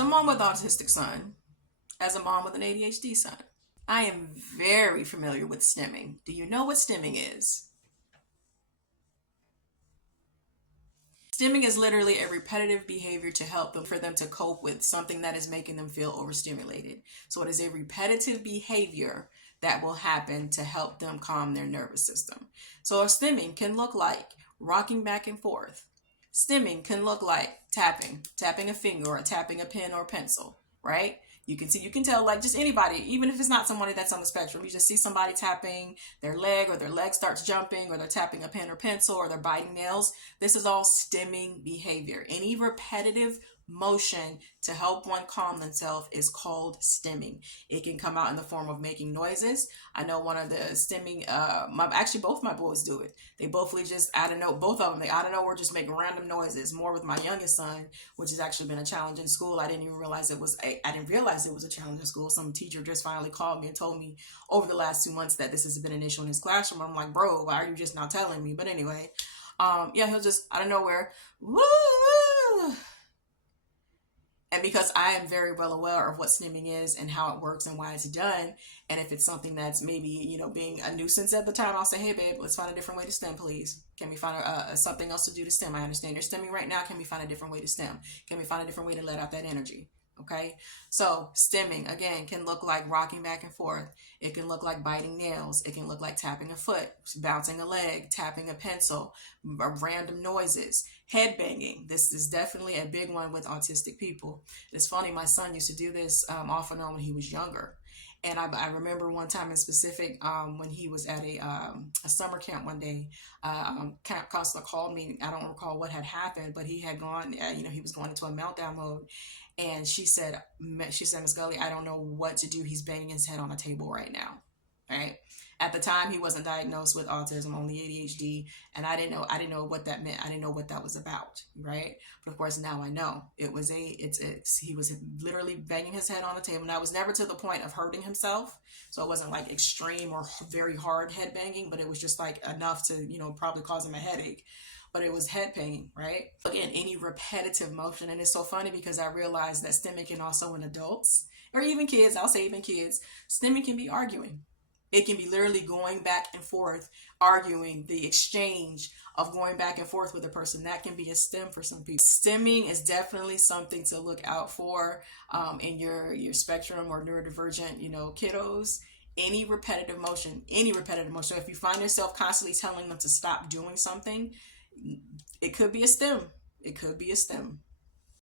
As a mom with an autistic son, as a mom with an ADHD son, I am very familiar with stimming. Do you know what stimming is? Stimming is literally a repetitive behavior to help them for them to cope with something that is making them feel overstimulated. So it is a repetitive behavior that will happen to help them calm their nervous system. So a stimming can look like rocking back and forth. Stimming can look like tapping a finger or tapping a pen or pencil, right? You can tell like just anybody, even if it's not somebody that's on the spectrum, you just see somebody tapping their leg or their leg starts jumping or they're tapping a pen or pencil or they're biting nails. This is all stimming behavior. Any repetitive motion to help one calm themselves is called stimming. It can come out in the form of making noises. I know one of the stimming, actually both my boys do it. They both just out of nowhere, both of them, they out of nowhere just make random noises. More with my youngest son, which has actually been a challenge in school. I didn't realize it was a challenge in school. Some teacher just finally called me and told me over the last 2 months that this has been an issue in his classroom. I'm like, bro, why are you just now telling me? But anyway, he'll just out of nowhere, woo! And because I am very well aware of what stimming is and how it works and why it's done, and if it's something that's maybe, being a nuisance at the time, I'll say, hey, babe, let's find a different way to stim, please. Can we find something else to do to stim? I understand you're stimming right now. Can we find a different way to stim? Can we find a different way to let out that energy? Okay, so stimming, again, can look like rocking back and forth. It can look like biting nails. It can look like tapping a foot, bouncing a leg, tapping a pencil, random noises, head banging. This is definitely a big one with autistic people. It's funny, my son used to do this off and on when he was younger. And I remember one time in specific when he was at a summer camp one day, camp counselor called me. I don't recall what had happened, but he had gone, he was going into a meltdown mode. And she said, Miss Gully, I don't know what to do. He's banging his head on a table right now. Right. At the time, he wasn't diagnosed with autism, only ADHD, and I didn't know what that meant. I didn't know what that was about, right? But of course, now I know it was he was literally banging his head on the table. Now, it was never to the point of hurting himself, so it wasn't like extreme or very hard head banging, but it was just like enough to, probably cause him a headache. But it was head pain, right? Again, any repetitive motion, and it's so funny because I realized that stimming can also in adults or even kids. I'll say even kids, stimming can be arguing. It can be literally going back and forth, arguing, the exchange of going back and forth with a person. That can be a stim for some people. Stimming is definitely something to look out for in your spectrum or neurodivergent, kiddos. Any repetitive motion. If you find yourself constantly telling them to stop doing something, it could be a stim.